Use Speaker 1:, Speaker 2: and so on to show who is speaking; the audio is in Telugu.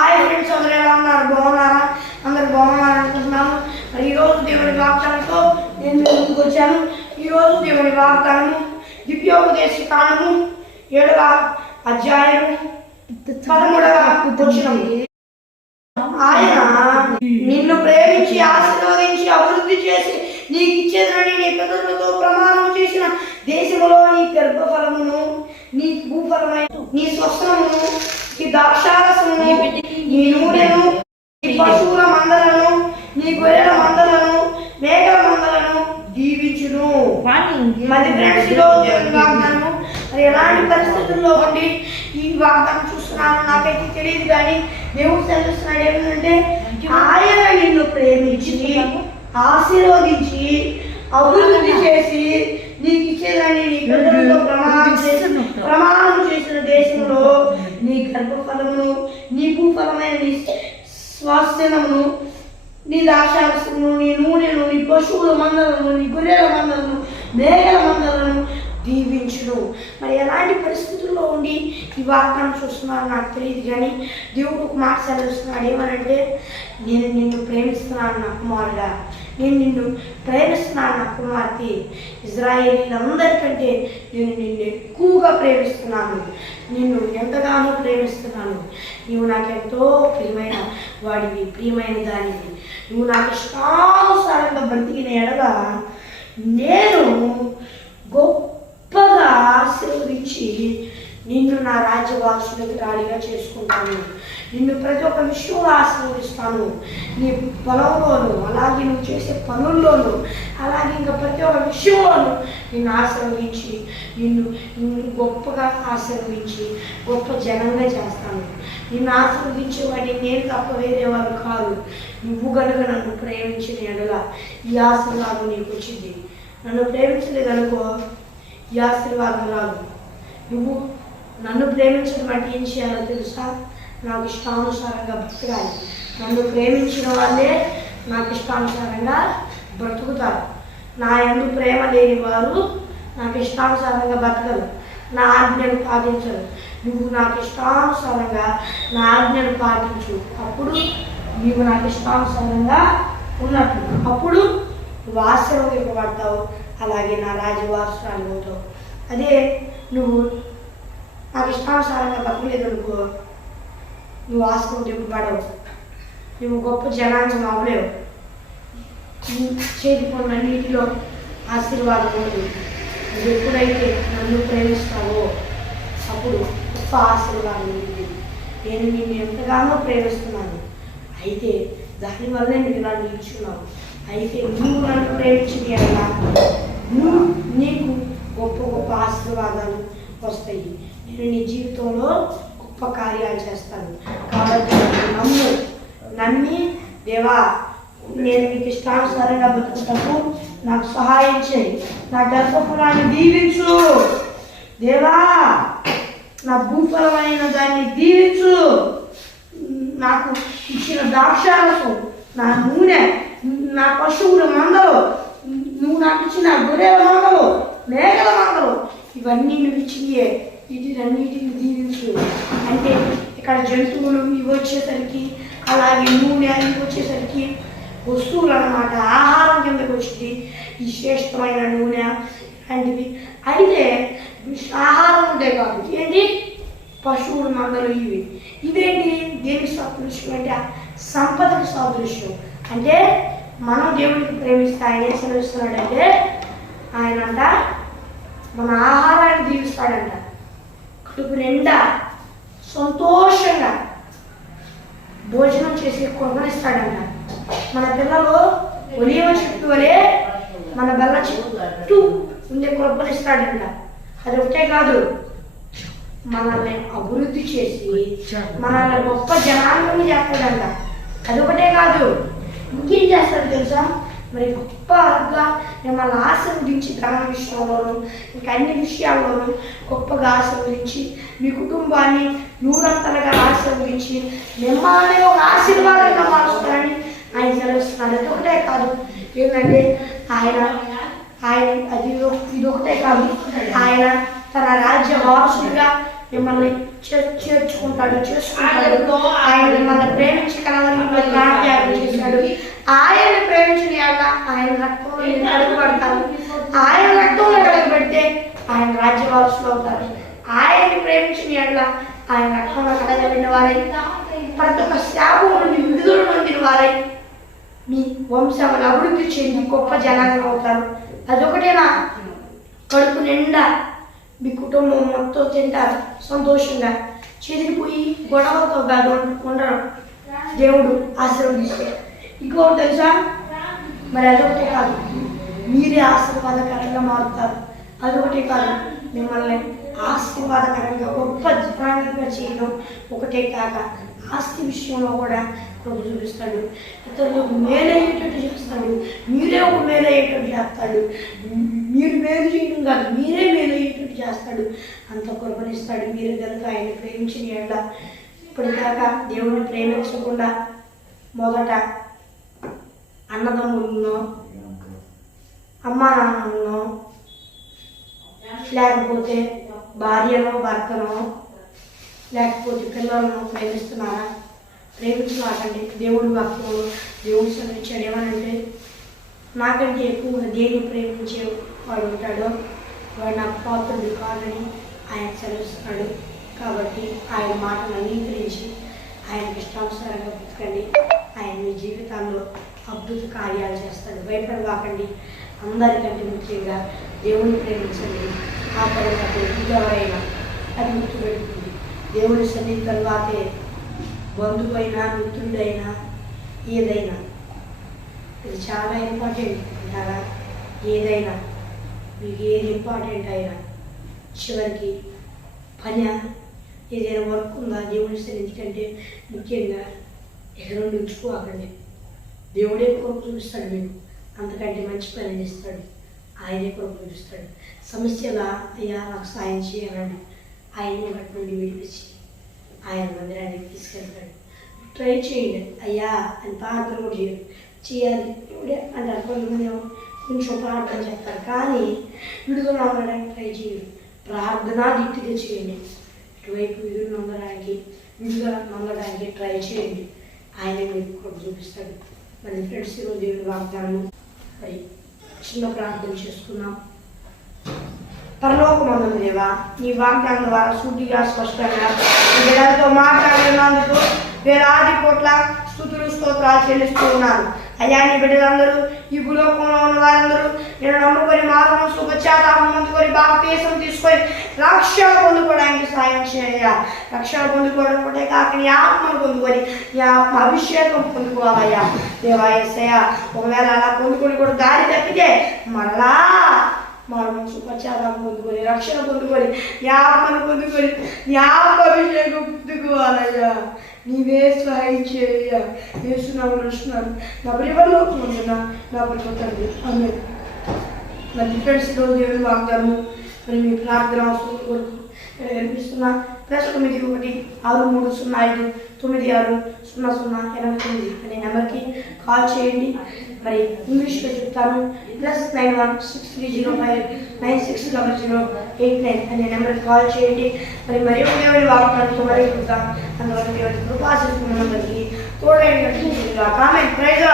Speaker 1: హాయ్ ఫ్రెండ్స్ అందరూ ఎలా ఉన్నారు? బాగున్నారా? అందరు బాగున్నారు అనుకుంటున్నాము. మరి ఈరోజు దేవుని వాగ్దానంతో నేను ముందుకు వచ్చాను. ఈరోజు దేవుని వాగ్దానము దివ్యోపదేశ కాలము ఏడవ అధ్యాయం పదమూడవ వచ్చినము ఆయన నిన్ను ప్రేమించి ఆశీర్వదించి అభివృద్ధి చేసి నీకు ఇచ్చేదని నీ పితరులతో ప్రమాణం చేసిన దేశంలో నీ గర్భఫలమును నీ భూఫలమైన నీ స్వస్థమును నీ ద్రాక్షారసమును నీ నూనెను నీ పశువుల మందలను నీ గొర్రెల మందలను మేకల మందలను దీవించును. మరి ఫ్రెండ్స్ ఈరోజు వాగ్దానము మరి ఎలాంటి పరిస్థితుల్లో ఉండి ఈ వాగ్దానం చూస్తున్నాను నాకైతే తెలియదు కానీ దేవుడు తెలుస్తున్నాడు ఏమిటంటే ఆయన నిన్ను ప్రేమించి ఆశీర్వదించి అభివృద్ధి చేసి నీకు ఇచ్చేదాన్ని నీ పిల్లలతో ప్రమాణం చేసి ప్రమాణం చేసిన దేశంలో నీ గర్భఫలమును నీ భూఫలమైన నీ స్వాస్థ్యమును నీ ద్రాక్షారసమును నీ నూనెను నీ పశువుల మందలను నీ గొర్రెల మందలను మేఘల మందలను దీవించును. మరి ఎలాంటి పరిస్థితుల్లో ఉండి ఈ వాగ్దానం చూస్తున్నారో నాకు తెలియదు కానీ దేవుడు ఒక మాట సెలవిస్తున్నాడు. ఏమనంటే నేను నిన్ను ప్రేమిస్తున్నాను నా కుమారుడా. నేను నిన్ను ప్రేమిస్తున్నాను నా కుమార్తె. ఇజ్రాయేలీలందరికంటే నేను నిన్ను ఎక్కువగా ప్రేమిస్తున్నాను. నిన్ను ఎంతగానో ప్రేమిస్తున్నాను. నీవు నాకెంతో ప్రియమైన వాడివి ప్రియమైన దానివి. నువ్వు నాకు ఇష్టానుసారంగా బ్రతికిన ఎడగా నేను గొప్పగా ఆశీర్వదించి నిన్ను నా రాజ్యవాసులకు రాణిగా చేసుకుంటాను. నిన్ను ప్రతి ఒక్క విషయంలో ఆశీర్వదిస్తాను. నీ పొలంలోను అలాగే నువ్వు చేసే పనుల్లోనూ అలాగే ఇంకా ప్రతి ఒక్క విషయంలోనూ నిన్ను ఆశీర్వదించి నిన్ను నిన్ను గొప్పగా ఆశీర్వదించి గొప్ప జనంగా చేస్తాను. నిన్ను ఆశీర్వదించే వాడిని నేను తప్ప వేరే వారు కాదు. నువ్వు కనుక నన్ను ప్రేమించిన ఎడల ఈ ఆశీర్వాదం నీకు వచ్చింది. నన్ను ప్రేమించలేదనుకో ఈ ఆశీర్వాదం రాదు. నువ్వు నన్ను ప్రేమించడం అంటే ఏం చేయాలో తెలుసా? నాకు ఇష్టానుసారంగా బ్రతకాలి. నన్ను ప్రేమించిన వాళ్ళే నాకు ఇష్టానుసారంగా బ్రతుకుతారు. నా ఎందు ప్రేమ లేని వారు నాకు ఇష్టానుసారంగా బ్రతకరు. నా ఆజ్ఞను పాటించరు. నువ్వు నాకు ఇష్టానుసారంగా నా ఆజ్ఞను పాటించు. అప్పుడు నీవు నాకు ఇష్టానుసారంగా ఉన్నట్టు. అప్పుడు నువ్వు ఆశీర్వదింపబడతావు అలాగే నా రాజవాసురాలు అవుతావు అదే నువ్వు నాకు ఇష్టానుసారంగా బతకలేదు అనుకో. నువ్వు పడవు. నువ్వు గొప్ప జనాన్ని అవ్వలేవు. చేతి పనులన్నిటిలో ఆశీర్వాదం ఉండదు నువ్వు ఎప్పుడైతే నన్ను ప్రేమిస్తావో అప్పుడు గొప్ప ఆశీర్వాదం ఉంటుంది నేను నిన్ను ఎంతగానో ప్రేమిస్తున్నాను. అయితే దానివల్లే నీకు నన్ను ఇచ్చున్నావు అయితే నువ్వు నన్ను ప్రేమించింది అలా నువ్వు నీకు గొప్ప గొప్ప ఆశీర్వాదాలు వస్తాయి. నేను నీ జీవితంలో గొప్ప కార్యాలు చేస్తాను. కాబట్టి నమ్ము. నమ్మి దేవా నేను మీకు ఇష్టానుసారంగా బ్రతుకుటకు నాకు సహాయం చేయి. నా గర్భఫలాన్ని దీవించు. దేవా నా భూఫలమైన దాన్ని దీవించు. నాకు ఇచ్చిన ద్రాక్షారసం నా నూనె నా పశువుల మందలు నువ్వు నాకు ఇచ్చిన గొర్రెల మందలు మేకల మందలు ఇవన్నీ నువ్వు ఇచ్చినయే. వీటినన్నిటిని దీవించు. అంటే ఇక్కడ జంతువులు ఇవి వచ్చేసరికి అలాగే నూనె ఇవి వచ్చేసరికి వస్తువులు అన్నమాట ఆహారం కిందకు వచ్చింది. ఈ శ్రేష్టమైన నూనె లాంటివి అయితే ఆహారం ఉంటే కాదు. ఏంటి? పశువులు మందలు ఇవి. ఇవేంటి? దేనికి సాదృశ్యం అంటే సంపదకు సాదృశ్యం. అంటే మనం దేవుడికి ప్రేమిస్తే ఆయన ఏం సెలవిస్తున్నాడంటే ఆయన అంట మన ఆహారాన్ని దీవిస్తాడంట. కడుపు నిండా సంతోషంగా భోజనం చేసి కొననిస్తాడంట మన పిల్లలు ఒలివ చెట్టు వలె మన బల్ల చెట్టు ఉండే కొబ్బరిస్తాడంట అది ఒకటే కాదు మనల్ని అభివృద్ధి చేసి మనల్ని గొప్ప జనాన్ని చేస్తాడంట. అదొకటే కాదు ఇంకేం చేస్తాడు తెలుసా? మరి గొప్ప అరుగా మిమ్మల్ని ఆశీర్వదించి ధన విషయంలోనూ ఇంకా అన్ని విషయాల్లోనూ గొప్పగా ఆశీర్వదించి మీ కుటుంబాన్ని నూరంతలుగా ఆశీర్వదించి మిమ్మల్ని ఒక ఆశీర్వాదంగా మారుస్తారని ఆయన తెలుస్తున్నారు అది ఒకటే కాదు. ఏంటంటే ఆయన ఆయన అది ఇది ఒకటే కాదు. ఆయన తన రాజ్య వారసుడిగా మిమ్మల్ని చేర్చుకుంటాడు చేసుకుంటాడు ఆయన మిమ్మల్ని ప్రేమించి కలవని ప్రాణత్యాగం చేశాడు. ఆయన ప్రేమించిన యాక ఆయన రక్తంలో నేను కడుగుపడతాను ఆయన రక్తంలో కడగబెడితే ఆయన రాజ్యవారసులు అవుతారు. ఆయన్ని ప్రేమించిన ఎడల ఆయన రక్తంలో కడగబడిన వారై ప్రతి ఒక్క శాపం నుండి విడుదల పొందిన వారై మీ వంశములు అభివృద్ధి చెంది గొప్ప జనాంగం అవుతారు. అదొకటేనా? కడుపు నిండా మీ కుటుంబం మొత్తం తింటారు సంతోషంగా చెదిరిపోయి గొడవతో కాదు ఉండరు దేవుడు ఆశీర్వదిస్తే. ఇంకోటి తెలుసా? మరి అదొకటి కాదు. మీరే ఆశీర్వాదకరంగా మారుతారు. అదొకటి కాదు. మిమ్మల్ని ఆశీర్వాదకరంగా గొప్ప జనాంగంగా చేయడం ఒకటే కాక ఆస్తి విషయంలో కూడా ప్రభు చూపిస్తాడు. ఇతరులకు మేలయ్యేటట్టు చేస్తాడు మీరే ఒక మేలయ్యేటట్టు చేస్తాడు. మీరు మేలు చేయడం కాదు మీరే మేలయ్యేటట్టు చేస్తాడు. అంత కృపణిస్తాడు మీరు కనుక ఆయన ప్రేమించిన ఎడల ఇప్పటిదాకా దేవుడిని ప్రేమించకుండా మొదట అన్నదమ్ములను అమ్మా నాన్నను లేకపోతే భార్యను భర్తను లేకపోతే పిల్లలను ప్రేమిస్తున్నారా? ప్రేమించమాకండి దేవుడు వాక్యం దేవుడు సెలవిచ్చాడు ఏమనంటే నాకంటే ఎక్కువగా దేన్ని ప్రేమించే వాడు ఉంటాడో. వాడు నాకు పాత్రుడు కాదని ఆయన సెలవిస్తున్నాడు. కాబట్టి ఆయన మాటను అంగీకరించి ఆయనకి ఇష్టానుసారంగా బతకండి. ఆయన మీ జీవితాల్లో అద్భుత కార్యాలు చేస్తాడు. భయపడవాకండి. అందరికంటే ముఖ్యంగా దేవుని ప్రేమించండి. ఆ తర్వాత ఎవరైనా అది గుర్తుపెట్టుకుంది దేవుని సన్నిధి తర్వాతే బంధువైనా మిత్రుడైనా ఏదైనా. ఇది చాలా ఇంపార్టెంట్ అంటారా? ఏదైనా. మీకు ఏది ఇంపార్టెంట్ అయినా. చివరికి పని ఏదైనా వర్క్ ఉందా? దేవుడి సన్నిధి కంటే ముఖ్యంగా ఎక్కడ నుండి ఉంచుకోకండి దేవుడే కొరకు చూపిస్తాడు మీకు. అంతకంటే మంచి పని చేస్తాడు. ఆయనే కొరకు చూపిస్తాడు. సమస్యలా అయ్యా నాకు సాయం చేయాలని ఆయన్ని బట్టి నుండి విడిపించి ఆయన మందిరానికి తీసుకెళ్తాడు. ట్రై చేయండి. అయ్యా అని ప్రార్థన కూడా చేయండి చేయాలి. ఇప్పుడే అంటారు కొంతమంది కొంచెం ప్రార్థన చేస్తారు. కానీ విడుదల అవ్వడానికి ట్రై చేయరు. ప్రార్థన దిక్కుగా చేయండి. ఇటువైపు విడుదల అందడానికి విడుదల అందడానికి ట్రై చేయండి. ఆయన మీకు కూడా చూపిస్తాడు. మరి ఫ్రెండ్స్ ఈరోజు దేవుని వాగ్దానం. మరి చిన్న ప్రార్థన చేసుకున్నాం పరలోకమందున దేవా. నీ వాగ్దానం ద్వారా సూటిగా స్పష్టంగా ఈ బిడ్డలతో మాట్లాడినందుకు వేలాది కోట్ల స్థుతులు స్తోత్రాలు చెల్లిస్తూ ఉన్నాను అయ్యా నీ బిడ్డలందరూ ఈ భూలోకంలో ఉన్న వారందరూ నేను నమ్ముకొని మారు పశ్చాత్తాపం పొందుకొని భారతదేశం తీసుకొని రక్షణ పొందుకోవడానికి సాయం చేయ రక్షణ పొందుకోవడం ఒకటే కాక నీ ఆత్మను పొందుకొని నీ ఆత్మ అభిషేకం పొందుకోవాలయ్యా. దేవా ఎస్సయ్య ఒకవేళ అలా పొందుకొని కూడా దారి తప్పితే మళ్ళా మారు మనసు పొందుకొని రక్షణ పొందుకొని జ్ఞాపన పొందుకొని జ్ఞాపభిషేకం పొందుకోవాలయ్యా. నీవే సహాయం చేయ వేస్తున్నావు నడుస్తున్నాను నా ప్రియవల్లో ఉంటున్నా నా ప్రియ తండ్రి. నా డిఫరెన్స్ రోజు ఈరోజు వాగ్దానము మరి మీ ప్రార్థన అవసరం కొరకు నేను కనిపిస్తున్నా ప్లస్ తొమ్మిది ఒకటి ఆరు మూడు సున్నా ఐదు తొమ్మిది ఆరు సున్నా సున్నా ఎనభై తొమ్మిది అనే నెంబర్కి కాల్ చేయండి. మరి ఇంగ్లీష్లో చెప్తాను. Plus nine one six three zero five nine six double zero eight nine అనే నెంబర్కి కాల్ చేయండి. మరి మరి ఒక దేవుని వాగ్దానంతో మరి చూద్దాం. అందువల్ల దేవుని కృపాశిస్తున్నాం మనకి తోడైన కామెంట్ ప్రైజ్